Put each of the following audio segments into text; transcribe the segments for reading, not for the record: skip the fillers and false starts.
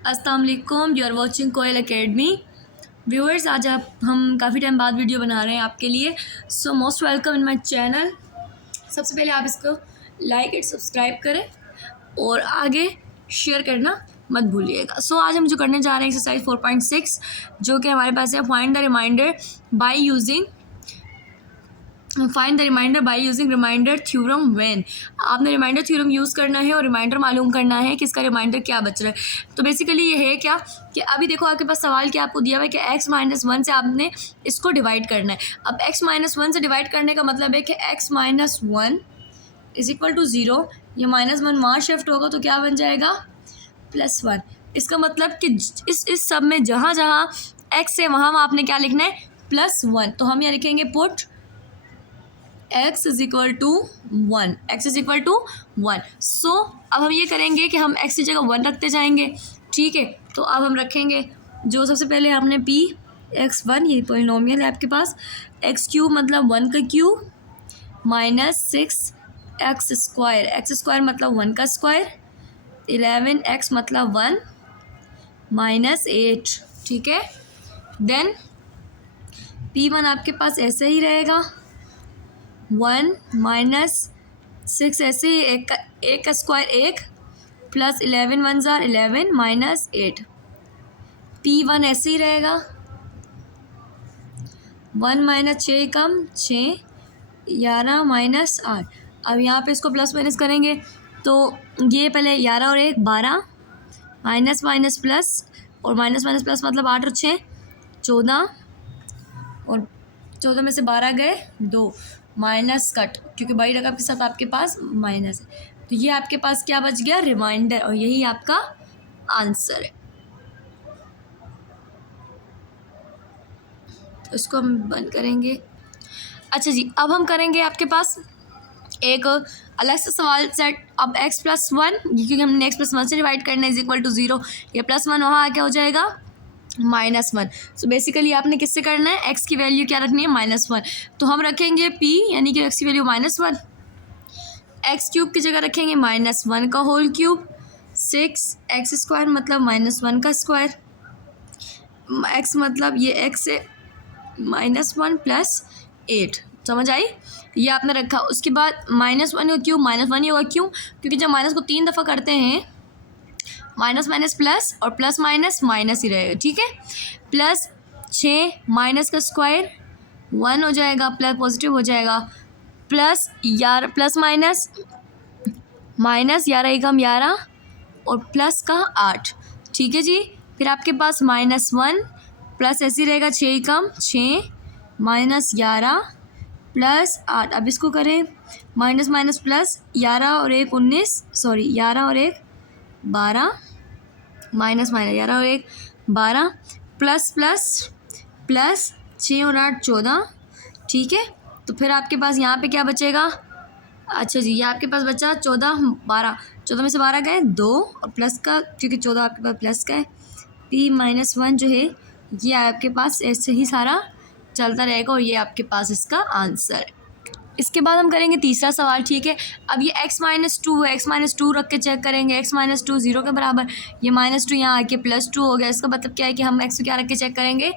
अस्सलाम वालेकुम, you are watching Koyal academy. Viewers, आज हम काफ़ी टाइम बाद वीडियो बना रहे हैं आपके लिए। So most welcome in my channel. सबसे पहले आप इसको लाइक एंड सब्सक्राइब करें और आगे शेयर करना मत भूलिएगा। सो आज हम जो करने जा रहे हैं एक्सरसाइज 4.6, जो कि हमारे पास है find the remainder by using remainder theorem when. आपने रिमाइंडर थ्योरम यूज़ करना है और रिमाइंडर मालूम करना है कि इसका रिमाइंडर क्या बच रहा है। तो बेसिकली ये है क्या कि अभी देखो आपके पास सवाल क्या आपको दिया हुआ है कि x-1 से आपने इसको डिवाइड करना है। अब x-1 से डिवाइड करने का मतलब है कि x-1 इज इक्वल टू 0। ये -1 वहाँ शिफ्ट होगा तो क्या बन जाएगा, +1। इसका मतलब कि इस सब में जहाँ जहाँ x है वहाँ आपने क्या लिखना है, +1। तो हम यहाँ लिखेंगे put x is equal to 1। So अब हम ये करेंगे कि हम x की जगह 1 रखते जाएंगे। ठीक है, तो अब हम रखेंगे जो सबसे पहले हमने p(x1), ये पॉलिनोमियल है आपके पास, x³ मतलब 1 का क्यूब -6x² x² मतलब 1 का स्क्वायर, 11x मतलब 1 -8। ठीक है, देन p1 आपके पास ऐसे ही रहेगा, 1 -6 ऐसे ही, एक का स्क्वायर 1 प्लस 11 1 ज़ार 11 -8। p1 ऐसे ही रहेगा, 1 -6 कम 6 11 -8। अब यहाँ पे इसको प्लस माइनस करेंगे तो ये पहले 11 और 1 12, माइनस माइनस प्लस और माइनस माइनस प्लस मतलब 8 और 6 14, और 14 में से 12 गए 2, माइनस कट क्योंकि बड़ी रकम के साथ आपके पास माइनस है। तो ये आपके पास क्या बच गया, रिमाइंडर, और यही आपका आंसर है। तो इसको हम बंद करेंगे। अच्छा जी, अब हम करेंगे आपके पास एक अलग से सवाल सेट। अब x+1, क्योंकि हमने x+1 से डिवाइड करना है, इज इक्वल टू 0। ये +1 वहाँ आके हो जाएगा -1। सो बेसिकली आपने किससे करना है, x की वैल्यू क्या रखनी है, -1। तो हम रखेंगे p यानी कि x की वैल्यू -1, x³ की जगह रखेंगे -1 का होल क्यूब, 6x² मतलब -1 का स्क्वायर, x मतलब ये x है -1 + 8। समझ आई, ये आपने रखा। उसके बाद -1 का क्यूब -1 ही होगा, क्यों, क्योंकि जब माइनस को 3 दफ़ा करते हैं माइनस माइनस प्लस और प्लस माइनस माइनस ही रहेगा। ठीक है, प्लस 6 माइनस का स्क्वायर 1 हो जाएगा, प्लस पॉजिटिव हो जाएगा, प्लस 11 प्लस माइनस माइनस 11 एकम 11 और प्लस का 8। ठीक है जी, फिर आपके पास -1 प्लस ऐसे ही रहेगा 6 एकम 6 -11 प्लस 8। अब इसको करें माइनस माइनस प्लस, 11 और 1 19, सॉरी 11 और 1 12, माइनस माइनस 11 और 1 12, प्लस प्लस प्लस 6 और 8 14। ठीक है, तो फिर आपके पास यहाँ पे क्या बचेगा, अच्छा जी, ये आपके पास बचा 14 12, 14 में से 12 गए 2 और प्लस का, क्योंकि 14 आपके पास प्लस का है, p-1 जो है ये आपके पास ऐसे ही सारा चलता रहेगा और ये आपके पास इसका आंसर है। इसके बाद हम करेंगे तीसरा सवाल। ठीक है, अब ये x-2 है, x-2 रख के चेक करेंगे, x-2 0 के बराबर, ये -2 यहाँ आके +2 हो गया। इसका मतलब क्या है कि हम x को क्या रख के चेक करेंगे,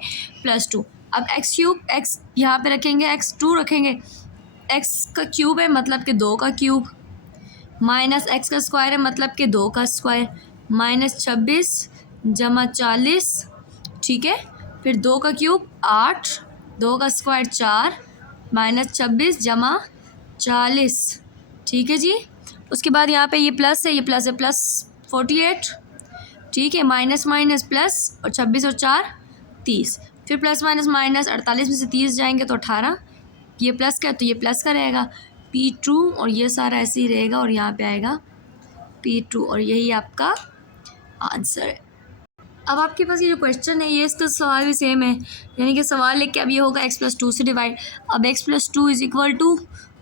+2। अब x³ x यहाँ पे रखेंगे, x2 रखेंगे, x का क्यूब है मतलब कि 2 का क्यूब, माइनस x का स्क्वायर है मतलब कि 2 का स्क्वायर, -26 जमा 40। ठीक है, फिर 2 का क्यूब 8, 2 का स्क्वायर 4, -26 जमा 40। ठीक है जी, उसके बाद यहाँ पे ये प्लस है, ये प्लस है, +48। ठीक है, माइनस माइनस प्लस और 26 और 4 30, फिर प्लस माइनस माइनस 48 में से 30 जाएंगे तो 18, ये प्लस का है तो ये प्लस का रहेगा, p2 और ये सारा ऐसे ही रहेगा और यहाँ पे आएगा p2 और यही आपका आंसर है। अब आपके पास ये जो क्वेश्चन है ये इसका सवाल भी सेम है, यानी कि सवाल लेके अब ये होगा x+2 से डिवाइड। अब x+2 इज इक्वल टू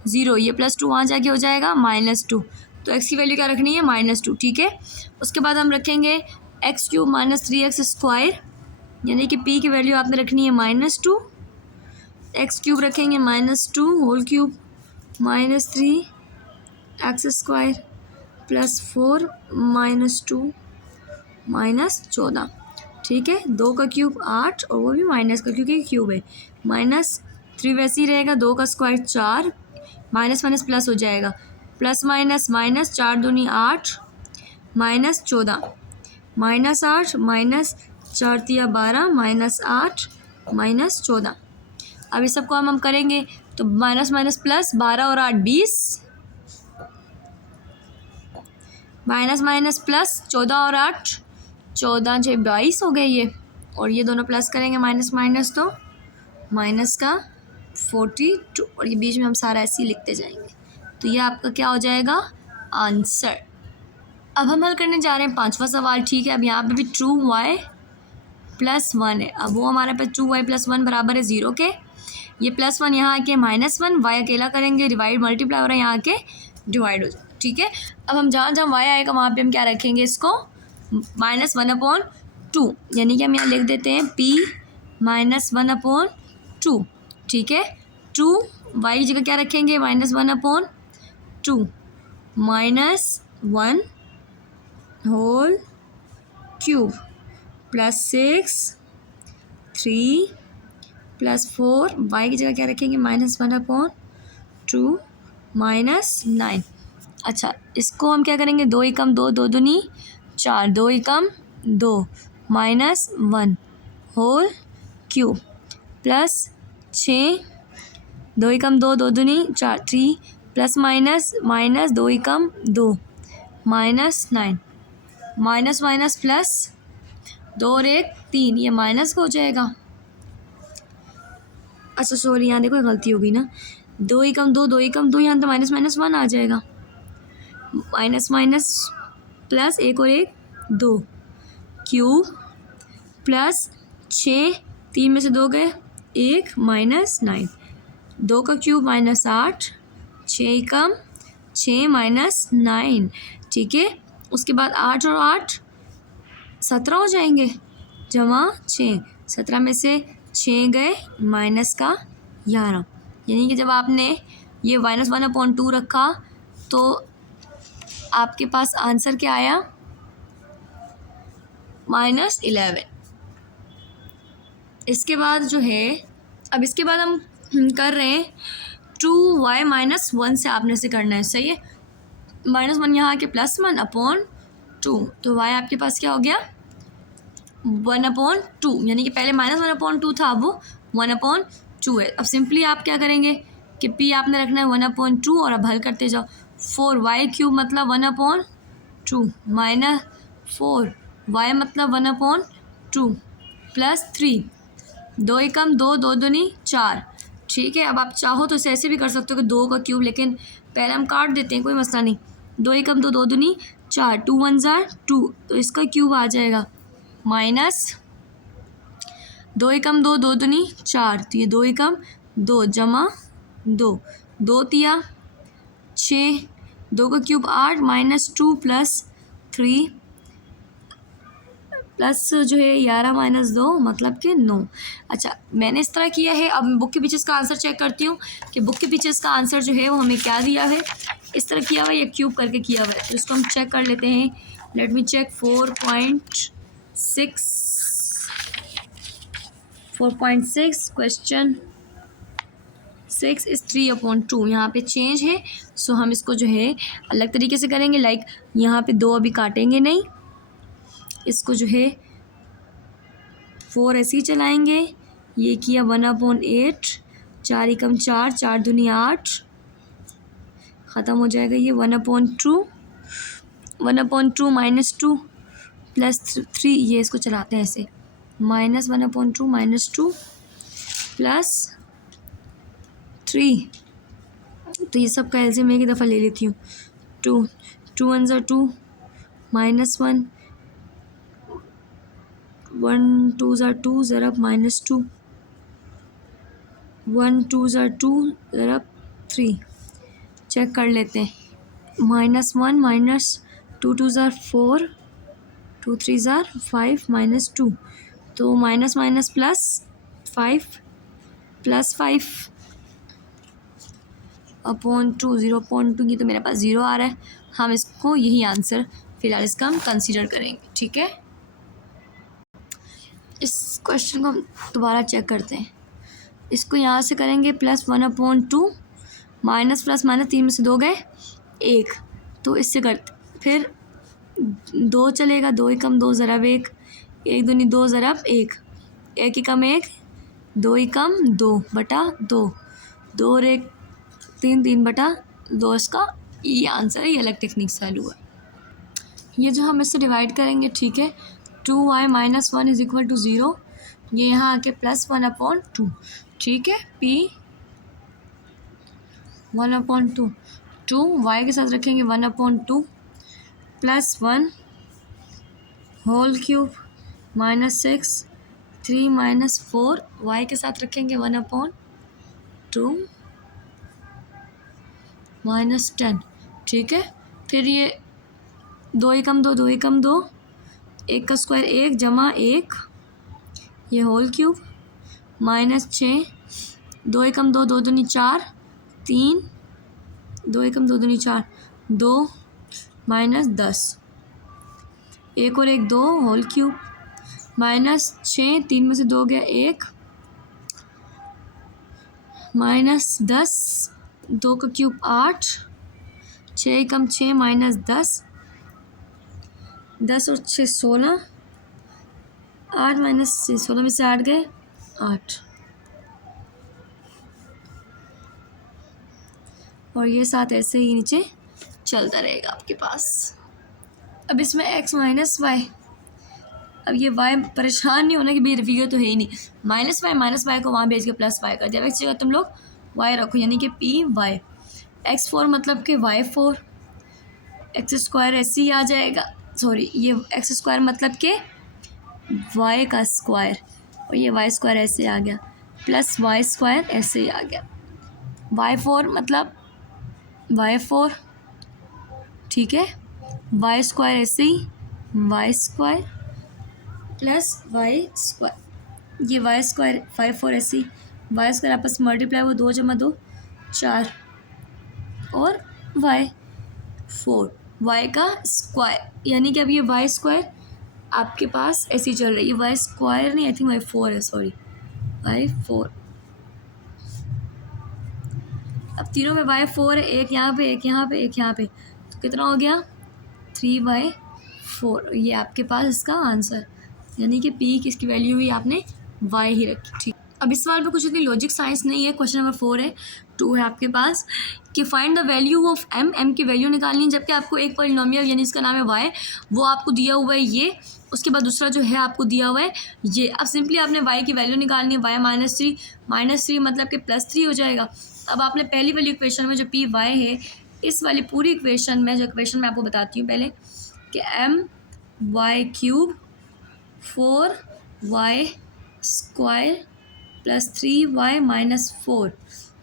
0, ये +2 वहाँ जाके हो जाएगा -2, तो x की वैल्यू क्या रखनी है, -2। ठीक है, उसके बाद हम रखेंगे x³ -3x², यानी कि p की वैल्यू आपने रखनी है -2, x³ रखेंगे -2 होल क्यूब -3x² +4 -2 -14, ठीक है। 2 का क्यूब 8 और वो भी माइनस का क्योंकि क्यूब है। -3 वैसे ही रहेगा, 2 का स्क्वायर 4, माइनस माइनस प्लस हो जाएगा, प्लस माइनस माइनस, 4 दूनी 8, -14, -8 माइनस 4 तिया 12, -8 -14। अब इस सबको हम करेंगे तो माइनस माइनस प्लस, 12 और 8 20, माइनस माइनस प्लस 14 और 8 14 6 22 हो गए ये, और ये दोनों प्लस करेंगे माइनस माइनस तो माइनस का 42, और ये बीच में हम सारा ऐसे ही लिखते जाएंगे। तो ये आपका क्या हो जाएगा आंसर। अब हम हल करने जा रहे हैं 5वां सवाल, ठीक है। अब यहाँ पे भी ट्रू y + 1 है। अब वो हमारे पास 2y + 1 बराबर है 0 के। ये +1 यहाँ आके -1, y अकेला करेंगे डिवाइड, मल्टीप्लाई हो रहा है यहाँ आके डिवाइड हो जाए, ठीक है। अब हम जहाँ जहाँ y आएगा वहाँ पे हम क्या रखेंगे इसको -1/2, यानी कि हम यहाँ लिख देते हैं p -1/2, ठीक है। 2 y की जगह क्या रखेंगे -1/2 -1 होल क्यूब +6 3 +4, y की जगह क्या रखेंगे -1/2 -9। अच्छा, इसको हम क्या करेंगे 2 एकम 2, 2 दूनी 4, 2 एकम 2 -1 होल क्यूब +6, 2 एकम 2, 2 दूनी 4, 3 प्लस माइनस माइनस 2 एकम 2 -9, माइनस माइनस प्लस 2 और 1 3, ये माइनस हो जाएगा। अच्छा सॉरी, यहाँ देखो गलती हो गई ना, 2 एकम 2, 2 एकम 2, यहाँ तो माइनस माइनस 1 आ जाएगा, माइनस माइनस प्लस 1 और 1 2 क्यूब +6, 3 में से 2 गए 1 -9, 2 का क्यूब -8, 6 एकम 6 -9, ठीक है। उसके बाद 8 और 8 17 हो जाएंगे, जमा 6, 17 में से 6 गए माइनस का 11, यानी कि जब आपने ये -1/2 रखा तो आपके पास आंसर क्या आया -11। इसके बाद जो है, अब इसके बाद हम कर रहे हैं 2y - 1 से आपने से करना है, सही है। -1 यहाँ के +1/2, तो y आपके पास क्या हो गया 1/2, यानी कि पहले -1/2 था, अब वो 1/2 है। अब सिंपली आप क्या करेंगे कि p आपने रखना है 1/2 और अब हल करते जाओ। 4y³ मतलब 1/2 -4y मतलब 1/2 +3, 2 एकम 2, 2 दूनी 4, ठीक है। अब आप चाहो तो इसे ऐसे भी कर सकते हो कि 2 का क्यूब, लेकिन पहले हम काट देते हैं, कोई मसला नहीं। 2 एकम 2, 2 दूनी 4, 2 1 2, तो इसका क्यूब आ जाएगा माइनस 2 एकम 2, 2 दूनी 4, तो ये 2 एकम 2 जमा 2, 2 तिया 6, 2 का क्यूब 8 -2 +3 प्लस जो है 11 - 2 मतलब कि 9। अच्छा, मैंने इस तरह किया है। अब बुक के पीछे का आंसर चेक करती हूँ कि बुक के पीछे का आंसर जो है वो हमें क्या दिया है, इस तरह किया हुआ है या क्यूब करके किया हुआ है, तो इसको हम चेक कर लेते हैं। Let me check. 4.6 question 6 is 3/2, यहाँ पे चेंज है, सो हम इसको जो है अलग तरीके से करेंगे। लाइक यहाँ पे 2 अभी काटेंगे नहीं, इसको जो है 4 ऐसे ही चलाएंगे। ये किया 1/8, 4 एकम 4, 4 दूनी 8, ख़त्म हो जाएगा ये 1/2 -2 +3, ये इसको चलाते हैं ऐसे -1/2 -2 +3, तो ये सब का एलसीएम एक ही दफ़ा ले लेती हूँ। 2 2 1 2 -1 1 2 2 ज़रब -2 1 2 2 ज़रब 3, चेक कर लेते हैं। -1 -2 2 4 2 3 5 -2, तो माइनस माइनस प्लस 5 +5/2 0.2, ये तो मेरे पास 0 आ रहा है। हम इसको यही आंसर फ़िलहाल इसका हम कंसीडर करेंगे, ठीक है। इस क्वेश्चन को हम दोबारा चेक करते हैं। इसको यहाँ से करेंगे +1/2 माइनस प्लस माइनस 3 में से 2 गए 1, तो इससे करते फिर 2 चलेगा, 2 एकम 2 ज़रब 1, 1 दूनी 2 ज़रब 1, 1 एकम 1, 2 एकम 2 बटा 2, 2 और 1 3, 3 बटा 2। इसका ये आंसर है, ये अलग टेक्निक से हल हुआ। ये जो हम इससे डिवाइड करेंगे, ठीक है, 2y - 1 = 0, ये यहाँ आके +1/2, ठीक है, p 1/2, 2 y के साथ रखेंगे 1/2 +1 होल क्यूब -6 3 - 4 y के साथ रखेंगे 1/2 -10, ठीक है। फिर ये 2 एकम 2, 2 एकम 2, 1 का स्क्वायर 1 जमा 1, ये होल क्यूब -6, 2 एकम 2, 2 दूनी 4 3, 2 एकम 2 दूनी 4 2 -10, 1 और 1 2 होल क्यूब -6, 3 में से 2 गया 1 -10, 2 का क्यूब 8, 6 एकम 6 -10, 10 और 6 16, 8 - 16 में से 8 गए 8, और ये 7 ऐसे ही नीचे चलता रहेगा आपके पास। अब इसमें x - y, अब ये y परेशान नहीं होना कि भाई फिगर तो है ही नहीं, -y को वहाँ भेज के +y कर दिया। x जगह तुम लोग y रखो, यानी कि py, x4 मतलब कि y4, x² ऐसे ही आ जाएगा, सॉरी ये x² मतलब कि y का स्क्वायर, और ये y² ऐसे आ गया, +y² ऐसे ही आ गया, y4 मतलब y4, ठीक है, y² ऐसे ही y² +y², ये y² 5 4 ऐसे ही y² आपस में मल्टीप्लाई हुआ, 2 + 2 4, और y4 y का स्क्वायर, यानी कि अब ये y² आपके पास ऐसे ही चल रही है, y² नहीं, आई थिंक y4 है, सॉरी y4। अब तीनों में y4 है, एक यहाँ पे एक यहाँ पे एक यहाँ पे, तो कितना हो गया 3y4, ये आपके पास इसका आंसर, यानी कि p किसकी वैल्यू हुई, आपने y ही रखी, ठीक। अब इस सवाल में कुछ इतनी लॉजिक साइंस नहीं है। क्वेश्चन नंबर 4 है, 2 है आपके पास, कि find the value of m की वैल्यू निकालनी है, जबकि आपको एक पॉलिनोमियल यानी इसका नाम है y, वो आपको दिया हुआ है ये, उसके बाद दूसरा जो है आपको दिया हुआ है ये। अब सिंपली आपने y की वैल्यू निकालनी है, y -3 मतलब कि +3 हो जाएगा। अब आपने पहली वाली इक्वेशन में जो पी वाई है, इस वाली पूरी इक्वेशन में, जो इक्वेशन मैं आपको बताती हूँ पहले, कि my³ 4y² +3y - 4,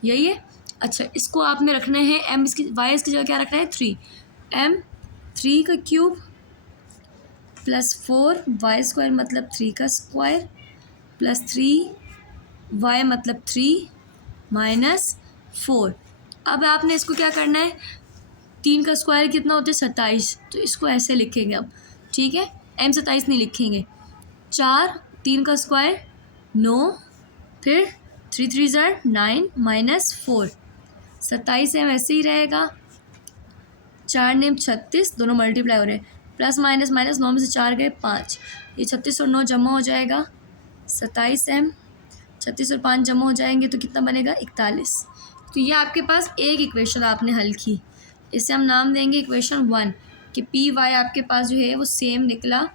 यही है। अच्छा, इसको आपने रखना है m, इसकी y इसकी जगह क्या रखना है 3, m 3 का क्यूब +4y² मतलब 3 का स्क्वायर +3y मतलब 3 -4। अब आपने इसको क्या करना है, 3 का स्क्वायर कितना होता है 27, तो इसको ऐसे लिखेंगे अब, ठीक है, m 27 नहीं लिखेंगे, 4 3 का स्क्वायर 9, फिर 3 3 9 -4, 27 m ऐसे ही रहेगा, 4 9 36, दोनों मल्टीप्लाई हो रहे हैं, प्लस माइनस 9 में से 4 गए 5, ये 36 और 9 जमा हो जाएगा 27 m, 36 और 5 जमा हो जाएंगे तो कितना बनेगा 41। तो ये आपके पास एक इक्वेशन आपने हल की, इसे हम नाम देंगे इक्वेशन 1, कि पी वाई आपके पास जो है वो सेम निकला,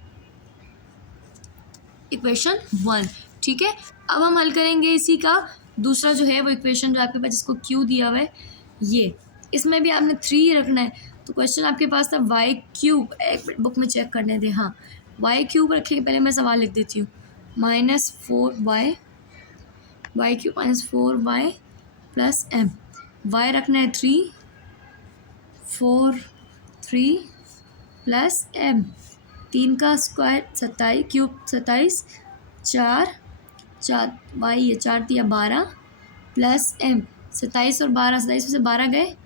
इक्वेशन 1, ठीक है। अब हम हल करेंगे इसी का दूसरा जो है वो इक्वेशन, जो आपके पास जिसको क्यू दिया हुआ है ये, इसमें भी आपने 3 रखना है। तो क्वेश्चन आपके पास था y³, एक मिनट बुक में चेक करने दें, हाँ y³ रखेंगे, पहले मैं सवाल लिख देती हूँ, -4y, y³ -4y plus m, y रखना है 3 4 3 प्लस m, 3 का स्क्वायर 27 क्यूब 27, 4 y ये 4 दिया 12 प्लस m, 27 और 12, 27 में से 12 गए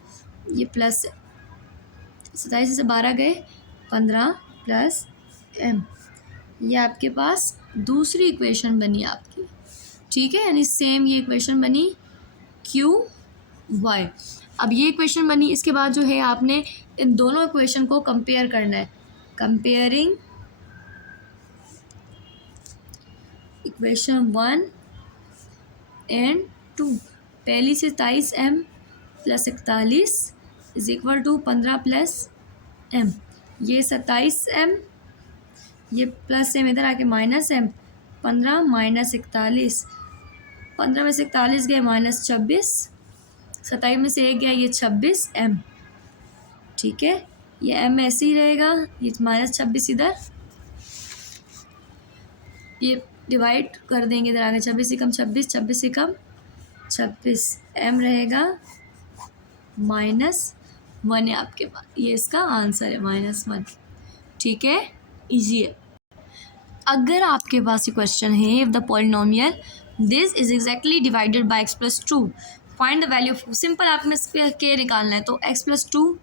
ये प्लस, 27 में से 12 गए 15 प्लस m, ये आपके पास दूसरी इक्वेशन बनी आपकी, ठीक है, यानी सेम ये इक्वेशन बनी क्यू वाई। अब ये इक्वेशन बनी, इसके बाद जो है आपने इन दोनों इक्वेशन को कंपेयर करना है। कंपेयरिंग इक्वेशन 1 एंड 2, पहली से 27m plus 41 is equal to 15 plus m, ये 27m, ये प्लस m इधर आके माइनस m, 15 माइनस 41, 15 में से 41 गया माइनस 26, 27 में से 1 गया ये 26m, ठीक है, ये m ऐसे ही रहेगा, ये माइनस 26 इधर, ये डिवाइड कर देंगे इधर आगे, 26 से कम 26, 26 से कम 26, m रहेगा -1 है आपके पास, ये इसका आंसर है -1, ठीक है, इजी है। अगर आपके पास ये क्वेश्चन है, if the polynomial this is exactly divided by x plus 2 find the value, simple आपने इस पर के निकालना है, तो x प्लस 2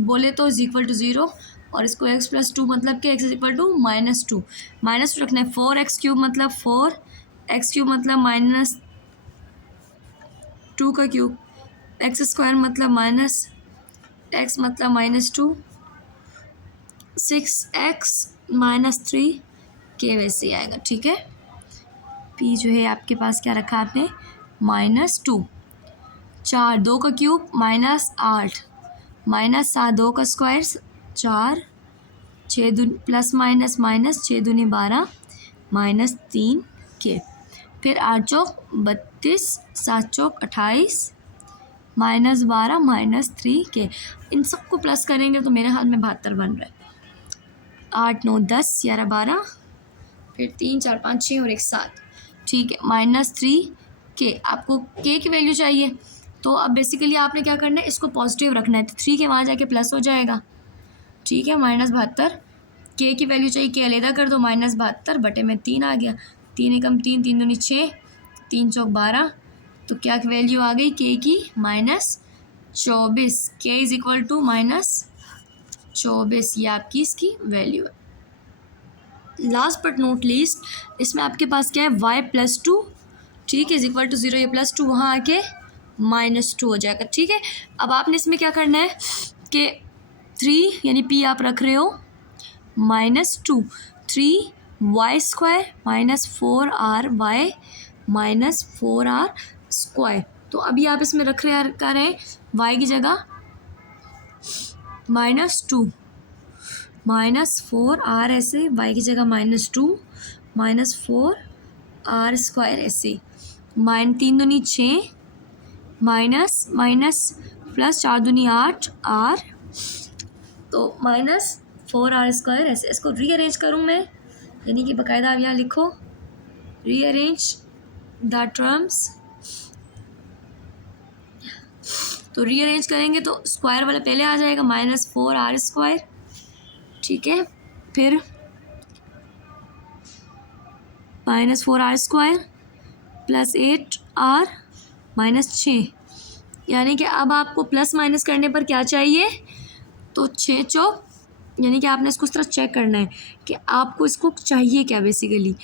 बोले तो इज इक्वल टू 0, और इसको x प्लस 2 मतलब कि x इज इक्वल टू -2, -2 रखना है, 4x³ मतलब 4x³ मतलब -2 का क्यूब, x² मतलब -x मतलब -2, 6x -3 के वैसे आएगा, ठीक है। p जो है आपके पास क्या रखा आपने -2, 4 2 का क्यूब -8 -7 2 का स्क्वायर 4, 6 दूनी प्लस माइनस माइनस 6 दूनी 12 -3 के, फिर 8 चौक 32, 7 चौक 28 -12 -3 के, इन सबको प्लस करेंगे तो मेरे हाथ में 72 बन रहा है, 8 9 10 11 12, फिर 3 4 5 6 और 1 7, ठीक है, -3 के, आपको के की वैल्यू चाहिए, तो अब बेसिकली आपने क्या करना है, इसको पॉजिटिव रखना है, तो 3 के वहाँ जाके प्लस हो जाएगा, ठीक है, -72, के की वैल्यू चाहिए, के अलहदा कर दो, -72 बटे में 3 आ गया, 3 एकम 3 3 दूनी 6, 3 चौक 12, तो क्या वैल्यू आ गई के की -24, के इज इक्वल टू -24, ये आपकी इसकी वैल्यू है। लास्ट बट नोट लीस्ट, इसमें आपके पास क्या है y प्लस 2, ठीक है, इज इक्वल टू 0, ये +2 वहाँ आके -2 हो जाएगा, ठीक है। अब आपने इसमें क्या करना है कि 3 यानी p आप रख रहे हो -2, 3y² -4ry -4r², तो अभी आप इसमें रख रहे कर रहे y की जगह -2 -4r ऐसे, y की जगह -2 -4r² ऐसे, -3 दूनी 6 माइनस माइनस प्लस 4 दूनी 8 r, तो -4r² ऐसे, इसको रीअरेंज करूँ मैं, यानी कि बाकायदा आप यहाँ लिखो रीअरेंज द टर्म्स, तो रीअरेंज करेंगे तो स्क्वायर वाला पहले आ जाएगा -4r², ठीक है, फिर -4r² प्लस 8r -6, यानी कि अब आपको प्लस माइनस करने पर क्या चाहिए, तो 6 चौक, यानी कि आपने इसको इस तरह चेक करना है कि आपको इसको चाहिए क्या बेसिकली,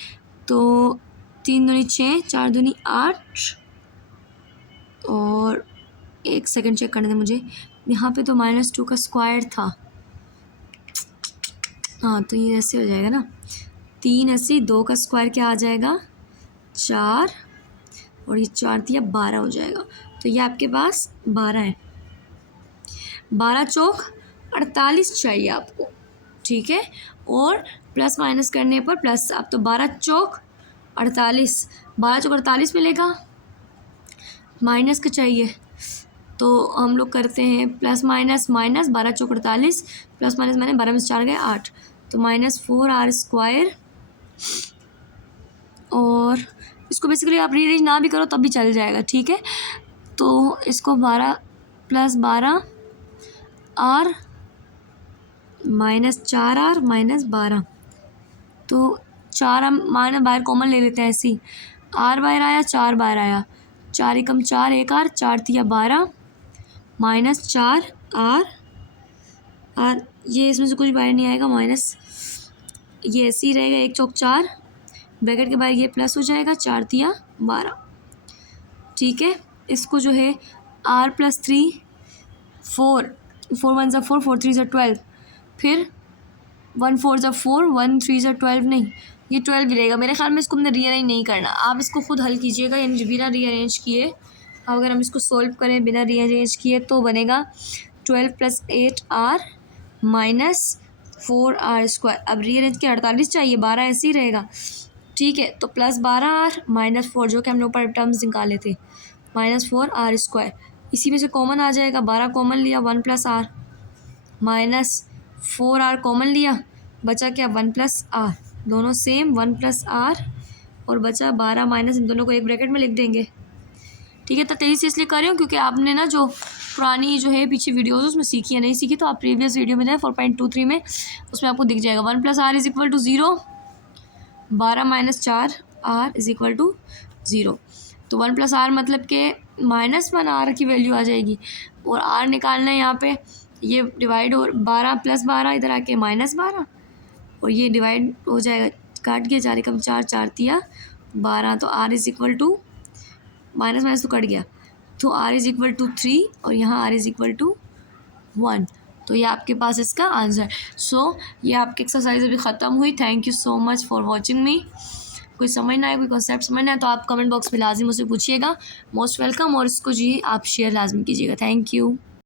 तो 3 दूनी 6 4 दूनी 8, और 1 सेकंड चेक करने दें मुझे, यहाँ पे तो -2 का स्क्वायर था, हाँ, तो ये ऐसे हो जाएगा ना, 3 ऐसे, 2 का स्क्वायर क्या आ जाएगा 4, और ये 4 दिया 12 हो जाएगा, तो ये आपके पास 12 है, 12 चौक 48 चाहिए आपको, ठीक है, और प्लस माइनस करने पर प्लस, अब तो 12 चौक 48, 12 चौक 48 मिलेगा, माइनस का चाहिए, तो हम लोग करते हैं प्लस माइनस माइनस, 12 चौक 48 प्लस माइनस मैंने 12 में से 4 गए 8, तो -4r², और इसको बेसिकली आप रीअरेंज ना भी करो तब भी चल जाएगा, ठीक है, तो इसको 12 + 12r -4r -12, तो 4 हम बाहर कॉमन ले लेते हैं, ऐसी r बाहर आया 4 बाहर आया, 4 एकम 4 1 r, 4 तिया 12 -4r, ये इसमें से कुछ बाहर नहीं आएगा, माइनस ये ऐसे ही रहेगा, 1 चौक 4 ब्रैकेट के बाहर ये प्लस हो जाएगा, 4 तिया 12, ठीक है। इसको जो है r प्लस 3 4, 4 1 4, 4 3 12, फिर 1 4 4, 1 3 12, नहीं ये 12 ही रहेगा मेरे ख्याल में। इसको हमने रीअरेंज नहीं करना, आप इसको खुद हल कीजिएगा, यानी बिना रीअरेंज किए। अब अगर हम इसको सोल्व करें बिना रीअरेंज किए तो बनेगा 12 + 8r -4r²। अब रीअरेंज के 48 चाहिए, 12 ऐसे ही रहेगा, ठीक है। तो +12r -4, जो कि हमने ऊपर टर्म्स निकाले थे, -4r²। इसी में से कॉमन आ जाएगा, 12 कॉमन लिया, 1 + r, -4r कॉमन लिया, बचा क्या 1 + r, दोनों सेम 1 + r, और बचा 12 माइनस, इन दोनों को एक ब्रैकेट में लिख देंगे, ठीक है। तो तेज़ी से इसलिए कर रही हूँ क्योंकि आपने ना जो पुरानी जो है पीछे वीडियोज़ उसमें सीखी है, नहीं सीखी तो आप प्रीवियस वीडियो में जाए 4.23 में, उसमें आपको दिख जाएगा 1 + r = 0, 12 - 4r = 0। तो 1 + r मतलब के -1r की वैल्यू आ जाएगी, और r निकालना है यहाँ पे, ये डिवाइड और 12 + 12 इधर आके -12, और ये डिवाइड हो जाएगा, काट के 4 कम 4, 4 तिया 12, तो r = माइनस माइनस तो कट गया, तो r = 3, और यहाँ r = 1। तो ये आपके पास इसका आंसर। सो ये आपकी एक्सरसाइज अभी ख़त्म हुई। Thank you so much for watching मी। कोई समझ ना आए, कोई कॉन्सेप्ट समझ ना आए तो आप कमेंट बॉक्स में लाजिम मुझसे पूछिएगा, मोस्ट वेलकम। और इसको जी आप शेयर लाजमी कीजिएगा। Thank you.